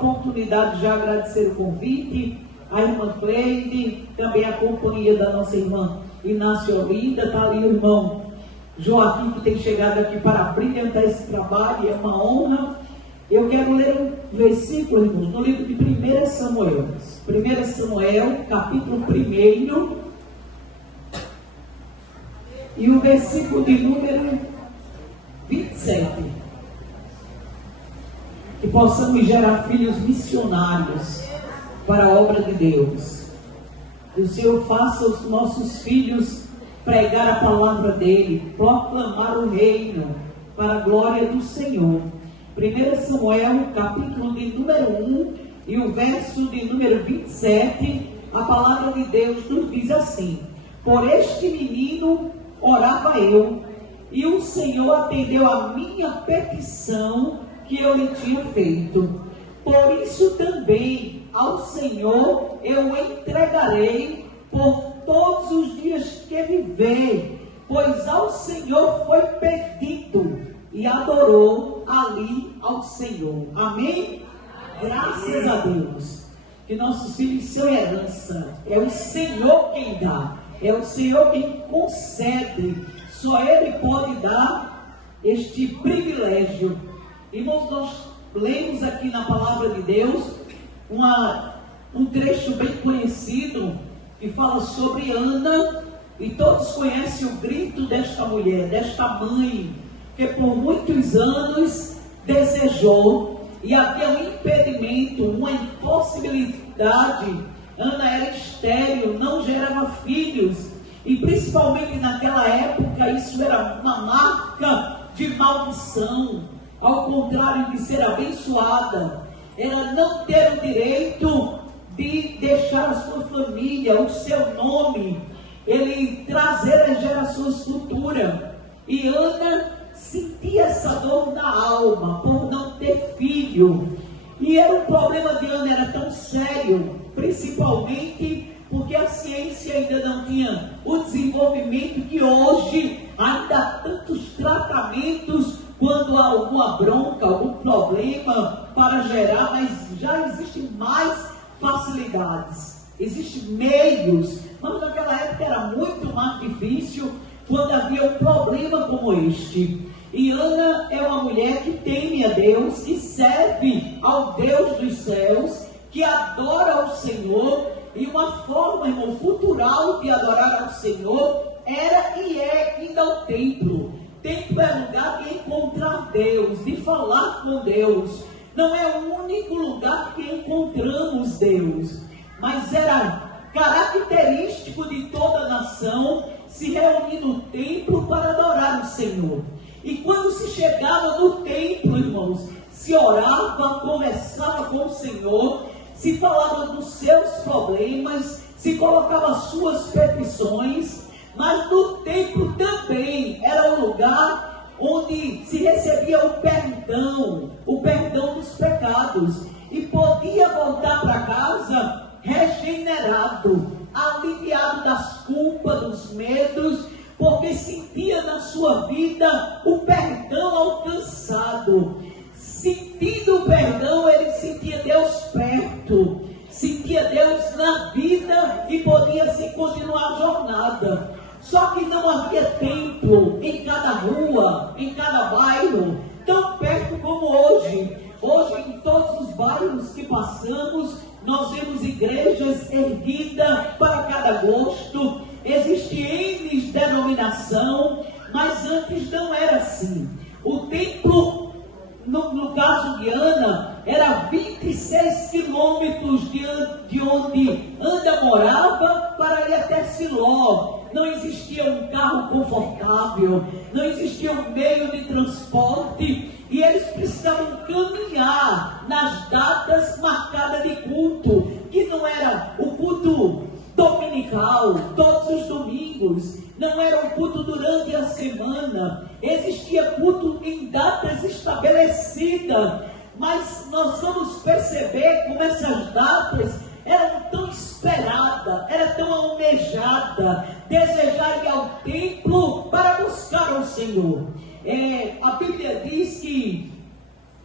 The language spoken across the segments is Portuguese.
oportunidade de agradecer o convite, a irmã Cleide, também a companhia da nossa irmã Inácio Olinda, está ali o irmão Joaquim, que tem chegado aqui para brilhantar esse trabalho, é uma honra. Eu quero ler um versículo, irmãos, no livro de 1 Samuel. 1 Samuel, capítulo 1, e o versículo de número 27. Que possamos gerar filhos missionários para a obra de Deus. Que o Senhor faça os nossos filhos pregar a palavra dele, proclamar o reino para a glória do Senhor. 1 Samuel, capítulo de número 1 e o verso de número 27, a palavra de Deus nos diz assim: por este menino orava eu, e o Senhor atendeu a minha petição que eu lhe tinha feito. Por isso também ao Senhor eu entregarei por todos os dias que viver, pois ao Senhor foi pedido, e adorou ali ao Senhor. Amém? Graças a Deus. Que nossos filhos são herança. É o Senhor quem dá. É o Senhor quem concede. Só Ele pode dar este privilégio. Irmãos, nós lemos aqui na palavra de Deus um trecho bem conhecido que fala sobre Ana. E todos conhecem o grito desta mulher, desta mãe, que por muitos anos desejou, e havia um impedimento, uma impossibilidade. Ana era estéril, não gerava filhos, e principalmente naquela época isso era uma marca de maldição, ao contrário de ser abençoada, era não ter o direito de deixar a sua família, o seu nome, ele trazer as gerações futuras. E Ana sentia essa dor na alma por não ter filho, e era um problema de Ana, era tão sério, principalmente porque a ciência ainda não tinha o desenvolvimento que hoje ainda há tantos tratamentos quando há alguma bronca, algum problema para gerar, mas já existem mais facilidades, existem meios, mas naquela época era muito mais difícil quando havia um problema como este. E Ana é uma mulher que teme a Deus, que serve ao Deus dos céus, que adora ao Senhor, e uma forma, irmão, cultural de adorar ao Senhor era e é ainda o templo. Templo é lugar de encontrar Deus, de falar com Deus. Não é o único lugar que encontramos Deus, mas era característico de toda a nação se reunir no templo para adorar o Senhor. E quando se chegava no templo, irmãos, se orava, conversava com o Senhor, se falava dos seus problemas, se colocava as suas petições, mas no templo também era um lugar onde se recebia o perdão dos pecados, e podia voltar para casa regenerado, aliviado das culpas, dos medos, porque sentia na sua vida o perdão alcançado. Sentindo o perdão, ele sentia Deus perto, sentia Deus na vida e podia assim continuar a jornada. Só que não havia templo em cada rua, em cada bairro, tão perto como hoje. Hoje, em todos os bairros que passamos, nós vemos igrejas erguidas para cada gosto. Existe N denominação, mas antes não era assim. O templo, no caso de Ana, era 26 quilômetros de onde Ana morava para ir até Siló. Não existia um carro confortável, não existia um meio de transporte, e eles precisavam caminhar nas datas marcadas de culto, que não era o culto dominical, todos os domingos, não era um culto durante a semana, existia culto em datas estabelecidas, mas nós vamos perceber como essas datas eram tão esperadas, era tão almejada, desejar ir ao templo para buscar o Senhor. A Bíblia diz que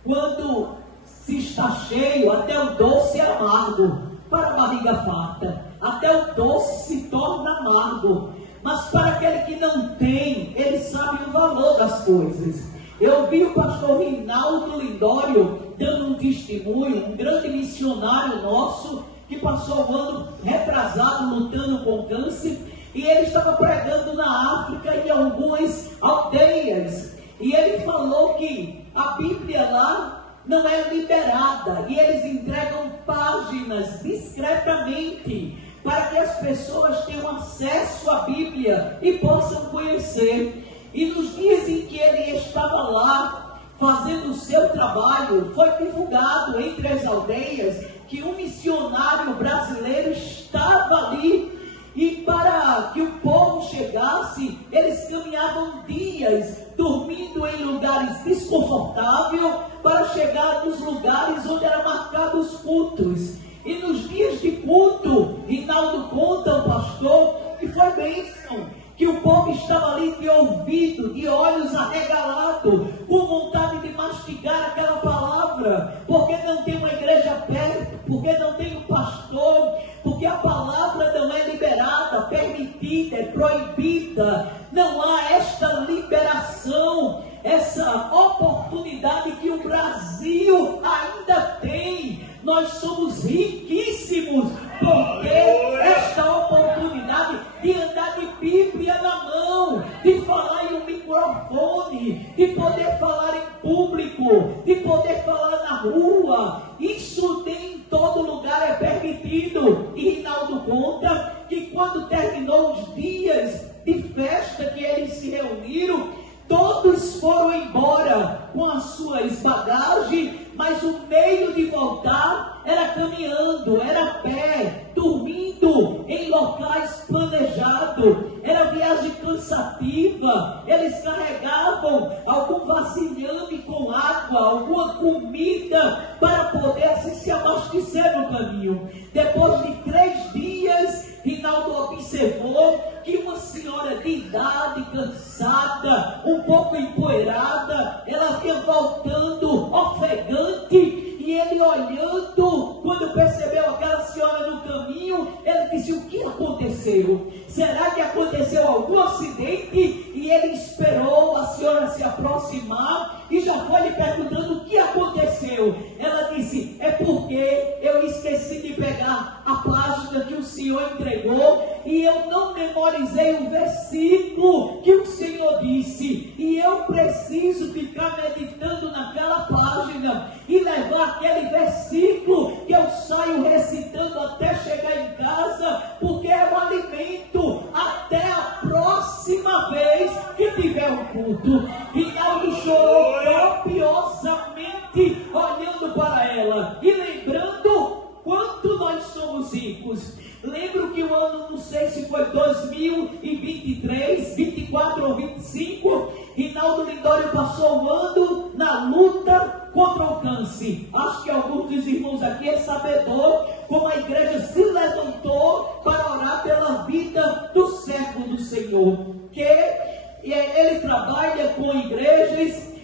quando Se está cheio, até o doce é amargo para a barriga farta. Até o doce se torna amargo. Mas para aquele que não tem, ele sabe o valor das coisas. Eu vi o pastor Rinaldo Lindório dando um testemunho, um grande missionário nosso, que passou o ano retrasado lutando com câncer, e ele estava pregando na África em algumas aldeias, e ele falou que a Bíblia lá não é liberada, e eles entregam páginas discretamente, para que as pessoas tenham acesso à Bíblia e possam conhecer. E nos dias em que ele estava lá, fazendo o seu trabalho, foi divulgado entre as aldeias que um missionário brasileiro estava ali, e para que o povo chegasse, eles caminhavam dias, dormindo em lugares desconfortáveis, para chegar nos lugares onde eram marcados os cultos. E nos dias de culto, Rinaldo conta, o pastor, que foi bênção, que o povo estava ali de ouvido, de olhos arregalados, com vontade de mastigar aquela palavra, porque não tem uma igreja perto, porque não tem um pastor, porque a palavra não é liberada, permitida, é proibida. Não há esta liberação, essa oportunidade que o Brasil ainda tem. Nós somos riquíssimos por ter esta oportunidade de andar de Bíblia na mão, de falar em um microfone, de poder falar em público, de poder falar na rua. Isso nem em todo lugar é permitido. E Rinaldo conta que quando terminou os dias de festa que eles se reuniram, todos foram embora com as suas bagagens, mas o meio de voltar era caminhando, era a pé, dormindo em locais planejados. Era viagem cansativa. Eles carregavam algum vasilhame com água, alguma comida para poder se abastecer no caminho. Depois de 3 dias, Rinaldo observou que uma senhora de idade, cansada, um pouco empoeirada, ela vinha voltando ofegante, e ele olhando, quando percebeu aquela senhora no caminho, ele disse: o que aconteceu? Será que aconteceu algum acidente? E ele esperou a senhora se aproximar e já foi lhe perguntando o que aconteceu. Ela disse: é porque eu esqueci de pegar a página que o Senhor entregou e eu não memorizei o versículo que o Senhor disse, e eu preciso ficar meditando naquela página e levar aquele versículo que eu saio recitando até chegar em casa, porque é um alimento até a próxima vez que tiver um culto. Rinaldo chorou copiosamente olhando para ela e lembrando quanto nós somos ricos. Lembro que o ano, não sei se foi 2023, 24 ou 25, Rinaldo Lindório passou o ano na luta contra o câncer. Acho que alguns dos irmãos aqui é sabedor como a igreja se levantou para orar pela vida do servo do Senhor, que ele trabalha com igrejas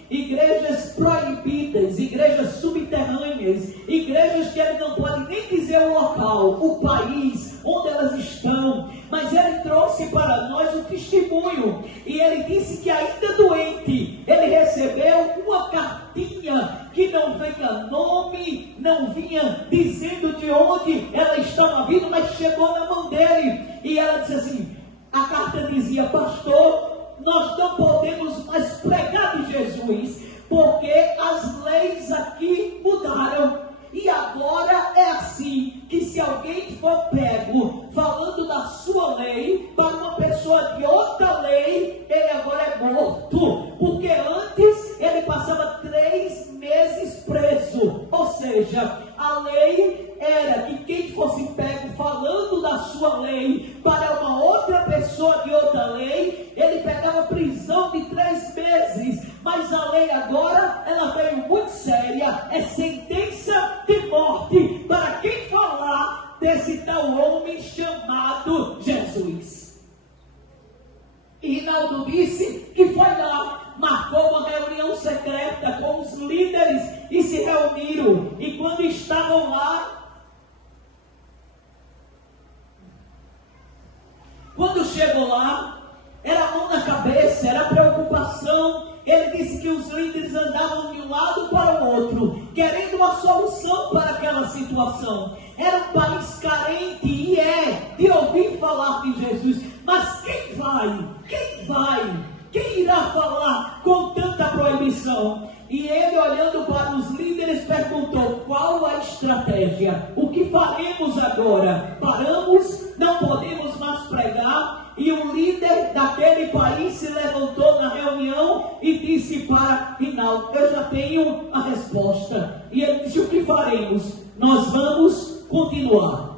proibidas, igrejas subterrâneas, igrejas que ele não pode nem dizer o local, o país onde elas estão, mas ele trouxe para nós um testemunho, e ele disse que ainda doente, ele recebeu uma cartinha que não vinha nome, não vinha dizendo de onde ela estava vindo, mas chegou na mão dele, e ela disse assim, a carta dizia: pastor, nós não podemos mais pregar de Jesus, porque as leis aqui mudaram. E agora é assim, que se alguém for pego falando da sua lei para uma pessoa de outra lei, ele agora é morto. Porque antes ele passava 3 meses preso. Ou seja, a lei era que quem fosse pego falando da sua lei para uma outra pessoa de outra lei, ele pegava prisão de 3 meses. Mas a lei agora, ela veio muito séria, é sentença de morte para quem falar desse tal homem chamado Jesus. E Rinaldo disse que foi lá, marcou uma reunião secreta com os líderes e se reuniram. estavam lá. Quando chegou lá, era a mão na cabeça, era preocupação. Ele disse que os líderes andavam de um lado para o outro, querendo uma solução para aquela situação. Era um país carente e de ouvir falar de Jesus. Mas quem vai? Quem vai? Quem irá falar com tanta proibição? E ele, olhando para os líderes, perguntou: qual a estratégia? O que faremos agora? Paramos? Não podemos mais pregar? E o líder daquele país se levantou na reunião e disse para Rinaldo: eu já tenho a resposta. E ele disse: o que faremos? Nós vamos continuar.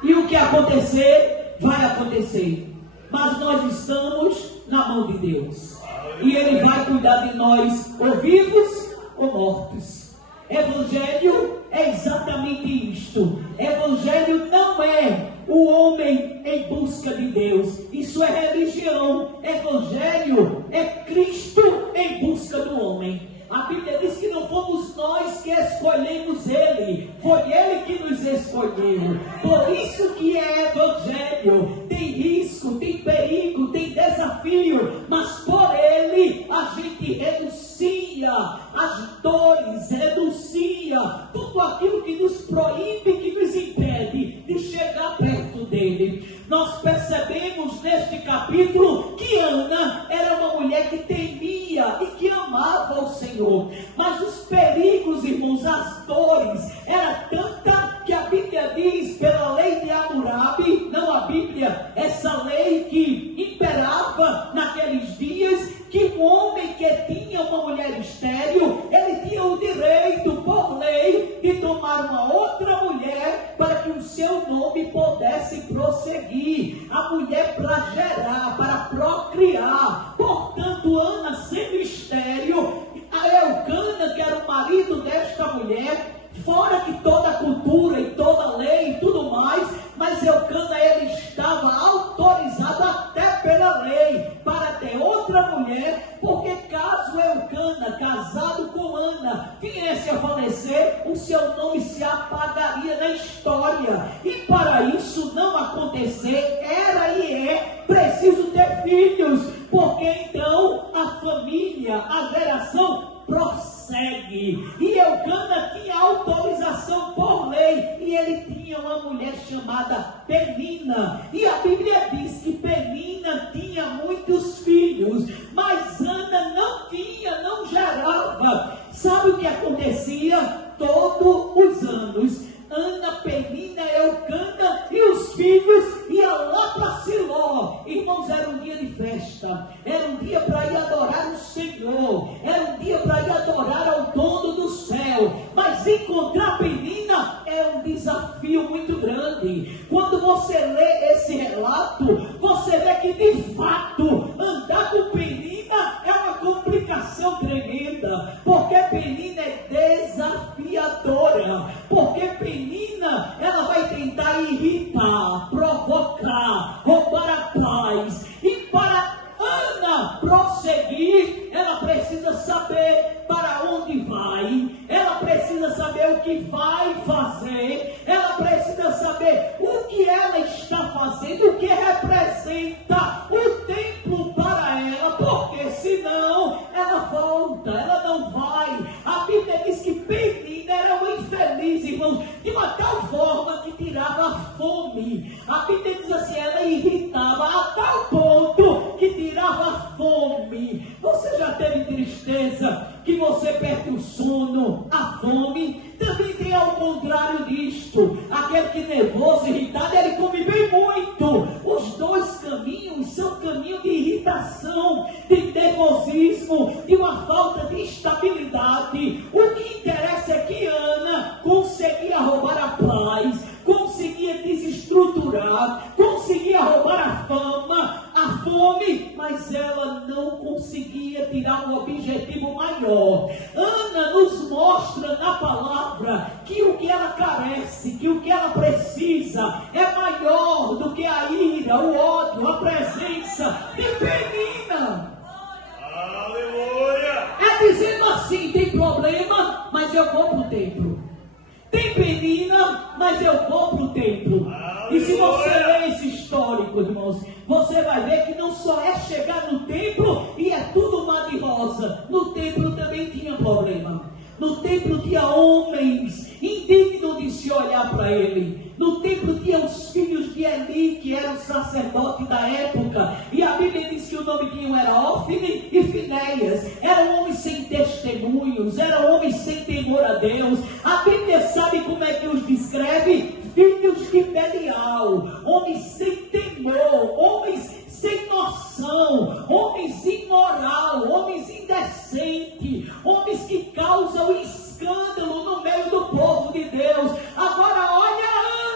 E o que acontecer, vai acontecer. Mas nós estamos na mão de Deus. E Ele vai cuidar de nós, ou vivos ou mortos. Evangelho é exatamente isto. Evangelho não é o homem em busca de Deus. Isso é religião. Evangelho é Cristo em busca do homem. A Bíblia diz que não fomos nós que escolhemos Ele, foi Ele que nos escolheu. Por isso que é Evangelho. Tem risco, tem perigo, tem desafio, mas por Ele a gente renuncia as dores, renuncia tudo aquilo que nos proíbe, que nos impede de chegar perto dEle. Nós percebemos neste capítulo que Ana era uma mulher que temia e que amava o Senhor. Mas os perigos, irmãos, as dores, era tanta que a Bíblia diz, pela lei de Hammurabi, não a Bíblia, essa lei que imperava naqueles dias, que um homem que tinha uma mulher estéril, ele tinha o direito, por lei, de tomar uma outra mulher para que o seu nome pudesse prosseguir. A mulher para gerar, para procriar. Portanto, Ana sendo estéril, a Elcana, que era o marido desta mulher, fora que toda a cultura e toda a lei e tudo mais, mas Elcana, ele estava autorizado até pela lei para ter outra mulher, porque caso Elcana, casado com Ana, viesse a falecer, o seu nome se apagaria na história. E para isso não acontecer, era e é preciso ter filhos, porque então a família, a geração prossegue. E Elcana tinha autorização por lei, e ele tinha uma mulher chamada Penina, e a Bíblia diz que Penina tinha muitos filhos, mas Ana não tinha, não gerava. Sabe o que acontecia? Todos os anos, Ana, Penina, Elcana e os filhos iam lá para Siló. Irmãos, era um dia de festa, era um dia para ir adorar o Senhor, era um dia para ir adorar ao dono do céu. Mas encontrar Penina é um desafio muito grande. Quando você lê esse relato, você vê que de fato andar com Penina é uma complicação tremenda, porque Penina é desafiadora, porque Penina, ela vai tentar irritar, provocar, roubar a paz. E para Ana prosseguir, ela precisa saber para onde vai, ela precisa saber o que vai fazer, ela precisa saber o que ela está fazendo, o que representa o templo para ela, porque senão ela volta, ela não vai. A Bíblia diz que Penina era uma infeliz, irmãos, de uma tal forma que tirava a fome. A Bíblia diz assim, ela irritava a tal ponto que tirava a fome. Você já teve tristeza que você perde o sono, a fome? Também tem ao contrário disto, aquele que é nervoso, irritado, ele come bem muito. Os dois caminhos são caminhos de irritação, de nervosismo, de uma falta de estabilidade. O que interessa é que Ana conseguia roubar a paz, conseguia desestruturar, conseguia roubar a fama, a fome, mas ela não conseguia tirar um objetivo maior. Ana nos mostra na palavra que o que ela carece, que o que ela precisa é maior do que a ira, o ódio, a presença de Penina. para o templo. Tem Penina, mas eu vou para o templo. E se você ler esse histórico, irmãos, você vai ver que não só é chegar no templo e é tudo mar de rosa. No templo também tinha problema. No templo tinha homens indignos de se olhar para ele. No templo tinha os filhos de Eli, que eram sacerdotes da época. E a Bíblia diz que o nome de um era Ófine e Finéias. Eram homens sem testemunhos, eram homens sem temor a Deus. A Bíblia sabe como é que os descreve? Filhos de Belial, homens sem temor, homens sem noção, homens imoral, homens indecentes, homens que causam escândalo no meio do povo de Deus. Agora olha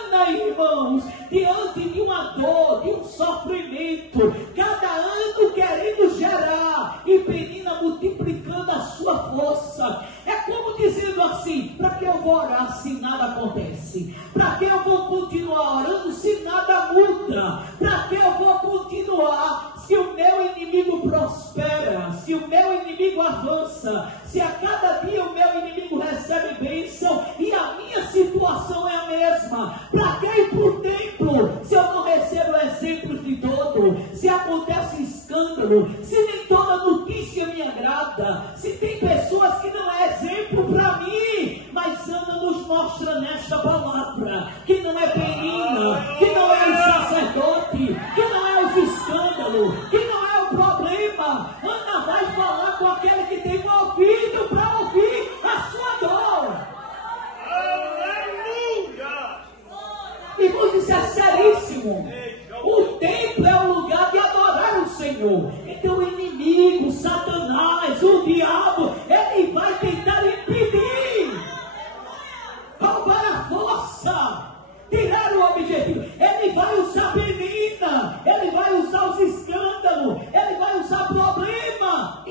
Ana, irmãos, diante de uma dor, de um sofrimento, cada ano querendo gerar, e Penina multiplicando a sua força. É como dizendo assim: para que eu vou orar se nada acontece? Para que eu vou continuar orando se nada muda? Para que eu vou continuar se o meu inimigo prospera, se o meu inimigo avança, se a cada dia o meu inimigo recebe bênção e a minha situação é a mesma? Para que ir para o templo se eu não recebo exemplos de todo? Se acontece escândalo, se nem toda notícia me agrada, se tem pessoas que não é exemplo para mim. Mas Ana nos mostra nesta palavra que não é Penina, que não é o sacerdote, que não é os escândalos, que não é o problema. Ana vai falar com aquele que tem um ouvido para ouvir a sua dor. Aleluia! Irmãos, isso é seríssimo. O templo é o lugar de adorar o Senhor. Então o inimigo, Satanás, o diabo, ele vai tentar impedir, roubar a força, tirar o objetivo. Ele vai usar Penina, ele vai usar os escândalos, ele vai usar problema.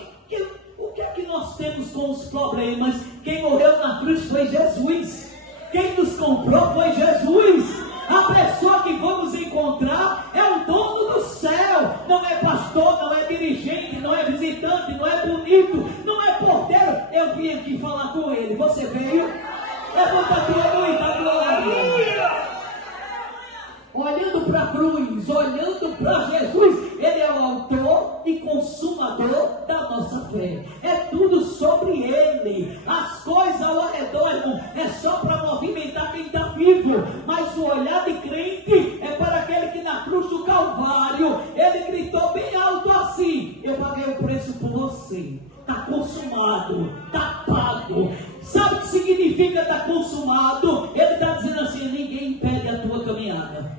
O que é que nós temos com os problemas? Quem morreu na cruz foi Jesus. Quem nos comprou foi Jesus. A pessoa que vamos encontrar é o dono do céu. Não é pastor, não é dirigente, não é visitante, não é bonito, não é porteiro. Eu vim aqui falar com ele. Você veio? Levanta a tua mão e dá glória. Olhando para a cruz, olhando para Jesus, ele é o autor e consumador da nossa fé. É tudo sobre ele. As coisas ao redor, irmão, é só para movimentar quem está vivo. Mas o olhar de crente é para aquele que na cruz do Calvário, ele gritou bem alto assim: eu paguei o preço por você. Está consumado, está pago. Sabe o que significa estar consumado? Ele está dizendo assim: ninguém impede a tua caminhada.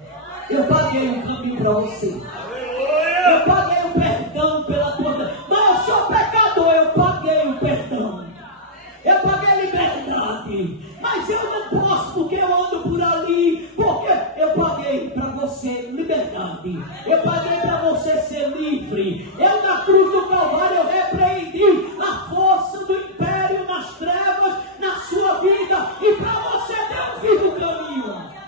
Eu paguei um caminho para você. Eu paguei o perdão pela tua vida. Mas eu sou pecador, eu paguei o perdão. Eu paguei a liberdade. Mas eu não posso porque eu ando por ali. Porque eu paguei para você liberdade. Eu paguei para você ser livre. Eu na cruz do Calvário eu repreendi a força do império nas trevas, na sua vida. E para você deu um vivo caminho.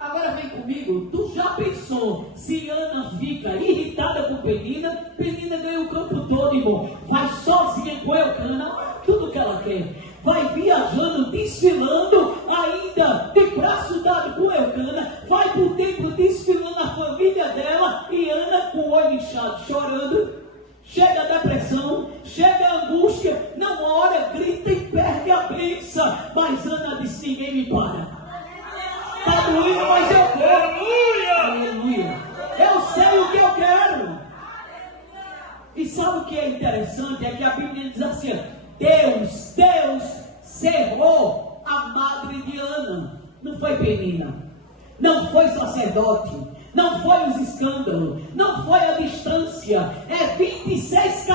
Agora vem comigo. Tu já pensou se Ana fica irritada com Penina? Penina ganha o campo todo, irmão. Vai sozinha com Elcana, tudo que ela quer. Vai viajando, desfilando, ainda de braço dado com Elcana. Vai pro templo desfilando a família dela. E Ana com o olho inchado, chorando. Chega a depressão, chega a angústia. Não ora, grita e perde a bênção. Mas Ana disse: ninguém me para. Está doendo, mas eu quero. Aleluia. Eu sei o que eu quero. E sabe o que é interessante? É que a Bíblia diz assim: Deus cerrou a madre de Ana. Não foi Penina, não foi sacerdote, não foi os escândalos, não foi a distância. É 26 km